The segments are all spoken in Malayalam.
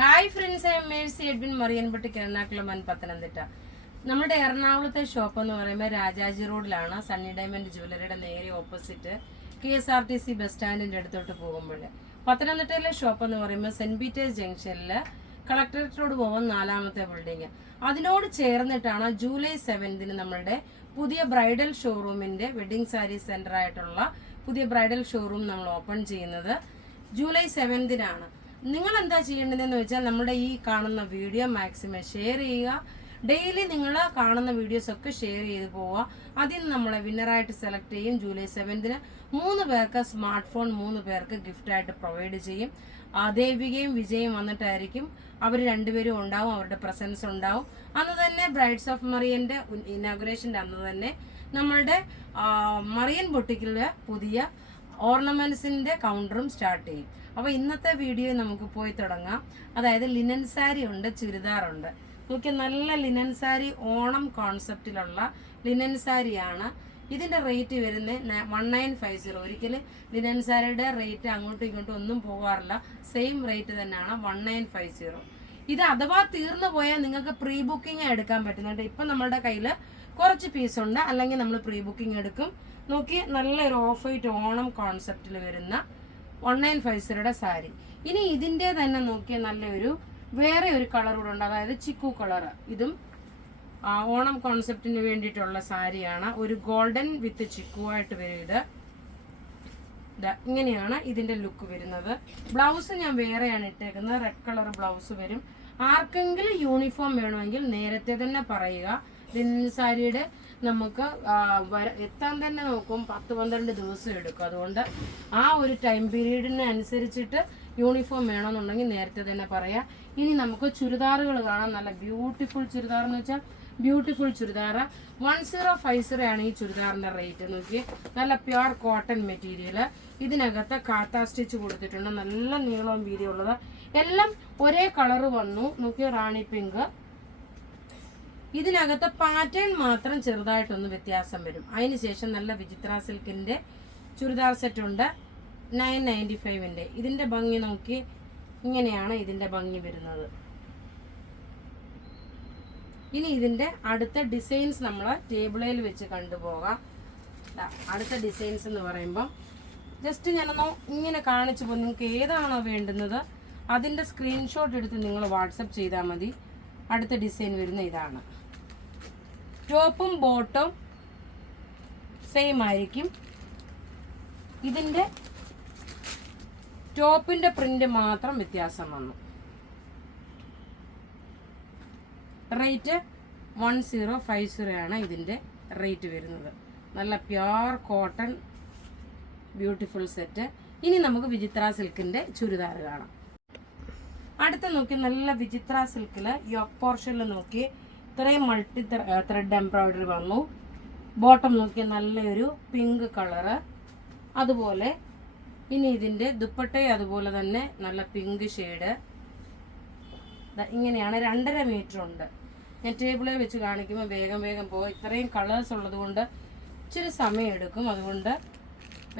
Hi friends, I am Mercy Edwin Mariyanpatti Ernakulam Pathanamthitta. നമ്മുടെ എറണാകുളത്തെ ഷോപ്പ് എന്ന് പറയുമ്പോൾ രാജാജി റോഡിലാണ്. സണ്ണി ഡയമണ്ട് ജുവലറിയുടെ നേരെ ഓപ്പോസിറ്റ് KSRTC ബസ് സ്റ്റാൻഡിന്റെ അടുത്തോട്ട് പോകുമ്പോൾ. പത്തനംതിട്ടയിലെ ഷോപ്പ് എന്ന് പറയുമ്പോൾ സെന്റ് പീറ്റേഴ്സ് ജംഗ്ഷനിൽ കളക്ടറേറ്റ് റോഡ് പോകുന്ന 4ാമത്തെ ബിൽഡിംഗ്. അതിനോട് ചേർന്നിട്ടാണ് ജൂലൈ 7 നമ്മളുടെ പുതിയ ബ്രൈഡൽ ഷോറൂമിന്റെ വെഡിങ് സാരി സെന്റർ ആയിട്ടുള്ള പുതിയ ബ്രൈഡൽ ഷോറൂം നമ്മൾ ഓപ്പൺ ചെയ്യുന്നത് ജൂലൈ 7 നിങ്ങൾ എന്താ ചെയ്യേണ്ടതെന്ന് വെച്ചാൽ നമ്മുടെ ഈ കാണുന്ന വീഡിയോ മാക്സിമം ഷെയർ ചെയ്യുക. ഡെയിലി നിങ്ങൾ കാണുന്ന വീഡിയോസ് ഒക്കെ ഷെയർ ചെയ്ത് പോവുക. അതിൽ നമ്മളെ വിന്നറായിട്ട് സെലക്ട് ചെയ്യും. ജൂലൈ 7 3 പേർക്ക് സ്മാർട്ട് ഫോൺ 3 പേർക്ക് ഗിഫ്റ്റായിട്ട് പ്രൊവൈഡ് ചെയ്യും. ദേവികയും വിജയും വന്നിട്ടായിരിക്കും. അവർ രണ്ടുപേരും ഉണ്ടാവും, അവരുടെ പ്രസൻസ് ഉണ്ടാവും. അന്ന് തന്നെ ബ്രൈഡ്സ് ഓഫ് മറിയന്റെ ഇനാഗുറേഷന്റെ അന്ന് തന്നെ നമ്മളുടെ മറിയൻ ബൊട്ടിക്കിലെ പുതിയ ഓർണമെന്റ്സിന്റെ കൗണ്ടറും സ്റ്റാർട്ട് ചെയ്യും. അപ്പോൾ ഇന്നത്തെ വീഡിയോ നമുക്ക് പോയി തുടങ്ങാം. അതായത് ലിനൻ സാരി ഉണ്ട്, ചുരിദാറുണ്ട്. നോക്കി, നല്ല ലിനൻ സാരി ഓണം കോൺസെപ്റ്റിലുള്ള ലിനൻ സാരിയാണ്. ഇതിന്റെ റേറ്റ് വരുന്നത് 1950. ഒരിക്കലും ലിനൻ സാരിയുടെ റേറ്റ് അങ്ങോട്ടും ഇങ്ങോട്ടും ഒന്നും പോകാറില്ല, സെയിം റേറ്റ് തന്നെയാണ് 1950. ഇത് അഥവാ തീർന്നു പോയാൽ നിങ്ങൾക്ക് പ്രീ ബുക്കിംഗ് എടുക്കാൻ പറ്റുന്നുണ്ട്. ഇപ്പം നമ്മളുടെ കയ്യിൽ കുറച്ച് പീസ് ഉണ്ട്, അല്ലെങ്കിൽ നമ്മൾ പ്രീ ബുക്കിംഗ് എടുക്കും. നോക്കി, നല്ലൊരു ഓഫ് വൈറ്റ് ഓണം കോൺസെപ്റ്റിൽ വരുന്ന 1950 സാരി. ഇനി ഇതിൻ്റെ തന്നെ നോക്കിയാൽ നല്ലൊരു വേറെ ഒരു കളർ കൂടെ ഉണ്ട്, അതായത് ചിക്കു കളർ. ഇതും ഓണം കോൺസെപ്റ്റിന് വേണ്ടിയിട്ടുള്ള സാരിയാണ്. ഒരു ഗോൾഡൻ വിത്ത് ചിക്കു ആയിട്ട് വരും. ഇങ്ങനെയാണ് ഇതിന്റെ ലുക്ക് വരുന്നത്. ബ്ലൗസ് ഞാൻ വേറെയാണ് ഇട്ടേക്കുന്നത്, റെഡ് കളർ ബ്ലൗസ് വരും. ആർക്കെങ്കിലും യൂണിഫോം വേണമെങ്കിൽ നേരത്തെ തന്നെ പറയുക. ലിനൻ സാരിയുടെ നമുക്ക് എത്താൻ തന്നെ നോക്കും 10-12 ദിവസം എടുക്കും. അതുകൊണ്ട് ആ ഒരു ടൈം പീരീഡിന് അനുസരിച്ചിട്ട് യൂണിഫോം വേണമെന്നുണ്ടെങ്കിൽ നേരത്തെ തന്നെ പറയാം. ഇനി നമുക്ക് ചുരിദാറുകൾ കാണാം. നല്ല ബ്യൂട്ടിഫുൾ ചുരിദാർ എന്ന് വെച്ചാൽ ബ്യൂട്ടിഫുൾ ചുരിദാർ 1050 ആണ് ഈ ചുരിദാറിന്റെ റേറ്റ്. നോക്കി, നല്ല പ്യുർ കോട്ടൺ മെറ്റീരിയൽ. ഇതിനകത്ത് കാത്ത സ്റ്റിച്ച് കൊടുത്തിട്ടുണ്ട്, നല്ല നീളവും വീതിയും ഉള്ളത്. എല്ലാം ഒരേ കളർ വന്നു. നോക്കി, റാണി പിങ്ക്. ഇതിനകത്ത് പാറ്റേൺ മാത്രം ചെറുതായിട്ടൊന്ന് വ്യത്യാസം വരും. അതിനുശേഷം നല്ല വിചിത്ര സിൽക്കിന്റെ ചുരിദാർ സെറ്റ് ഉണ്ട് 995. ഇതിന്റെ ഭംഗി നോക്കി, ഇങ്ങനെയാണ് ഇതിന്റെ ഭംഗി വരുന്നത്. ഇനി ഇതിന്റെ അടുത്ത ഡിസൈൻസ് നമ്മൾ ടേബിളിൽ വെച്ച് കണ്ടുപോകാം. അടുത്ത ഡിസൈൻസ് എന്ന് പറയുമ്പോൾ ജസ്റ്റ് ഞാനൊന്ന് ഇങ്ങനെ കാണിച്ചു പോകും. നിങ്ങൾക്ക് ഏതാണോ വേണ്ടുന്നത് അതിന്റെ സ്ക്രീൻഷോട്ട് എടുത്ത് നിങ്ങൾ വാട്സപ്പ് ചെയ്താൽ മതി. അടുത്ത ഡിസൈൻ വരുന്ന ഇതാണ്. ടോപ്പും ബോട്ടും സെയിം ആയിരിക്കും. ഇതിന്റെ ടോപ്പിന്റെ പ്രിന്റ് മാത്രം വ്യത്യാസം വന്നു. റേറ്റ് 1050 ആണ് ഇതിന്റെ റേറ്റ് വരുന്നത്. നല്ല പ്യുർ കോട്ടൺ ബ്യൂട്ടിഫുൾ സെറ്റ്. ഇനി നമുക്ക് വിചിത്ര സിൽക്കിന്റെ ചുരിദാർ കാണാം. അടുത്ത നോക്കി, നല്ല വിചിത്ര സിൽക്കില് യോക്ക് പോർഷനിൽ നോക്കി ഇത്രയും മൾട്ടി ത്രെഡ് എംബ്രോയിഡറി വന്നു. ബോട്ടം നോക്കി നല്ലൊരു പിങ്ക് കളറ്. അതുപോലെ ഇനി ഇതിന്റെ ദുപ്പട്ടയും അതുപോലെ തന്നെ നല്ല പിങ്ക് ഷെയ്ഡ്. ഇങ്ങനെയാണ്. 2.5 മീറ്റർ ഉണ്ട്. ഞാൻ ടേബിളിൽ വെച്ച് കാണിക്കുമ്പോൾ വേഗം വേഗം പോകും. ഇത്രയും കളേഴ്സ് ഉള്ളത് കൊണ്ട് ഇച്ചിരി സമയം എടുക്കും. അതുകൊണ്ട്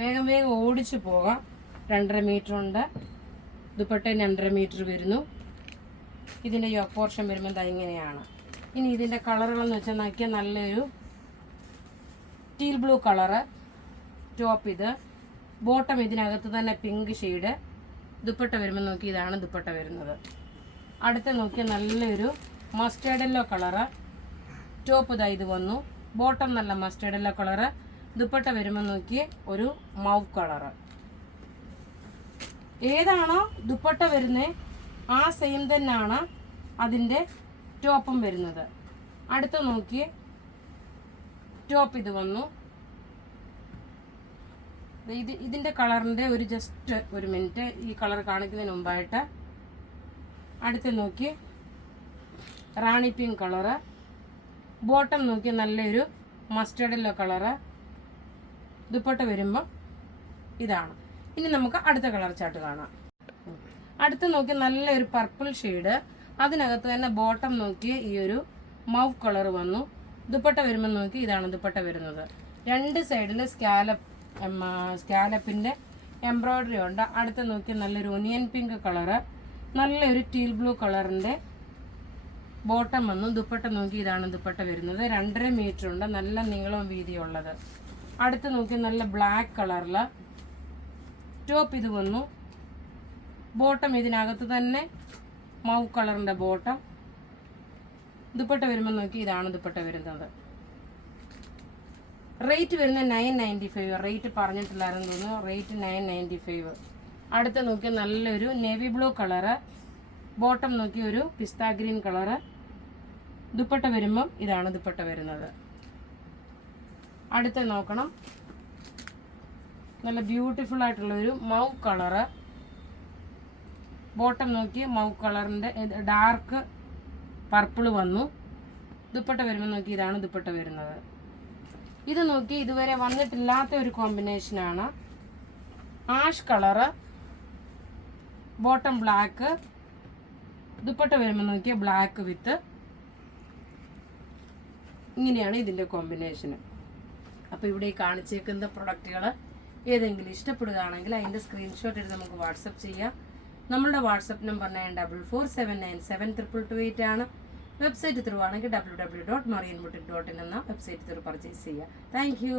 വേഗം വേഗം ഓടിച്ചു പോകാം. 2.5 മീറ്റർ ഉണ്ട്. ദുപ്പട്ടയും 2.5 മീറ്റർ വരുന്നു. ഇതിൻ്റെ യോക്ക് പോർഷൻ വരുമ്പോൾ ഇങ്ങനെയാണ്. ഇനി ഇതിൻ്റെ കളറുകളെന്ന് വെച്ചാൽ നോക്കിയാൽ നല്ലൊരു ടീൽ ബ്ലൂ കളറ് ടോപ്പ്. ഇത് ബോട്ടം ഇതിനകത്ത് തന്നെ പിങ്ക് ഷെയ്ഡ്. ദുപ്പട്ട വരുമ്പോൾ നോക്കി, ഇതാണ് ദുപ്പട്ട വരുന്നത്. അടുത്ത നോക്കിയാൽ നല്ലൊരു മസ്റ്റേർഡ് യെല്ലോ കളറ് ടോപ്പ്. ഇത് വന്നു. ബോട്ടം നല്ല മസ്റ്റേർഡ് യെല്ലോ കളറ്. ദുപ്പട്ട വരുമ്പോൾ നോക്കി ഒരു മൗവ് കളറ്. ഏതാണോ ദുപ്പട്ട വരുന്നത് ആ സെയിം തന്നെയാണ് അതിൻ്റെ ടോപ്പും വരുന്നത്. അടുത്ത നോക്കി, ടോപ്പ് ഇത് വന്നു. ഇതിൻ്റെ കളറിൻ്റെ ഒരു ജസ്റ്റ് ഒരു മിനിറ്റ്, ഈ കളർ കാണിക്കുന്നതിന് മുമ്പായിട്ട് അടുത്ത് നോക്കി റാണി പിങ്ക് കളറ്. ബോട്ടം നോക്കി നല്ലൊരു മസ്റ്റേർഡ് യെല്ലോ കളറ്. ദുപ്പട്ട വരുമ്പം ഇതാണ്. ഇനി നമുക്ക് അടുത്ത കളർ ചാർട്ട് കാണാം. അടുത്ത് നോക്കി നല്ലൊരു പർപ്പിൾ ഷെയ്ഡ്. അതിനകത്ത് തന്നെ ബോട്ടം നോക്കി ഈ ഒരു മൗവ് കളർ വന്നു. ദുപ്പട്ട വരുമ്പോൾ നോക്കി, ഇതാണ് ദുപ്പട്ട വരുന്നത്. 2 സൈഡിൽ സ്കാലപ്പിൻ്റെ എംബ്രോയിഡറി ഉണ്ട്. അടുത്ത് നോക്കി നല്ലൊരു ഒനിയൻ പിങ്ക് കളറ്. നല്ലൊരു ടീൽ ബ്ലൂ കളറിൻ്റെ ബോട്ടം വന്നു. ദുപ്പട്ട നോക്കി ഇതാണ് ദുപ്പട്ട വരുന്നത്. 2.5 മീറ്റർ ഉണ്ട്, നല്ല നീളവും വീതിയും ഉള്ളത്. അടുത്ത് നോക്കി നല്ല ബ്ലാക്ക് കളറിൽ ടോപ്പ് ഇത് വന്നു. ബോട്ടം ഇതിനകത്ത് തന്നെ മൗ കളറിൻ്റെ ബോട്ടം. ദുപ്പട്ട വരുമ്പോൾ നോക്കി ഇതാണ് ദുപ്പട്ട വരുന്നത്. റേറ്റ് വരുന്നത് 995. റേറ്റ് പറഞ്ഞിട്ടില്ലായിരുന്നു തോന്നുന്നു. റേറ്റ് 995. അടുത്ത് നോക്കി നല്ലൊരു നേവി ബ്ലൂ കളറ്. ബോട്ടം നോക്കി ഒരു പിസ്ത ഗ്രീൻ കളറ്. ദുപ്പട്ട വരുമ്പം ഇതാണ് ദുപ്പട്ട വരുന്നത്. അടുത്ത് നോക്കണം, നല്ല ബ്യൂട്ടിഫുൾ ആയിട്ടുള്ളൊരു മൗ കളറ്. ബോട്ടം നോക്കി മൗ കളറിൻ്റെ ഡാർക്ക് പർപ്പിൾ വന്നു. ദുപ്പട്ട വരുമ്പോൾ നോക്കി ഇതാണ് ദുപ്പട്ട വരുന്നത്. ഇത് നോക്കി ഇതുവരെ വന്നിട്ടില്ലാത്ത ഒരു കോമ്പിനേഷനാണ്. Ash colour, bottom black, dupatta വരുമ്പോൾ നോക്കിയ ബ്ലാക്ക് വിത്ത്. ഇങ്ങനെയാണ് ഇതിൻ്റെ കോമ്പിനേഷന്. അപ്പോൾ ഇവിടെ ഈ കാണിച്ചേക്കുന്ന പ്രൊഡക്റ്റുകൾ ഏതെങ്കിലും ഇഷ്ടപ്പെടുകയാണെങ്കിൽ അതിൻ്റെ സ്ക്രീൻഷോട്ട് എടുത്ത് നമുക്ക് വാട്സപ്പ് ചെയ്യാം. നമ്മളുടെ വാട്സപ്പ് നമ്പർ 9447972228 ആണ്. വെബ്സൈറ്റ് ത്രൂ ആണെങ്കിൽ www.marianboutique.in എന്ന വെബ്സൈറ്റ് ത്രൂ പർച്ചേസ് ചെയ്യുക. Thank you.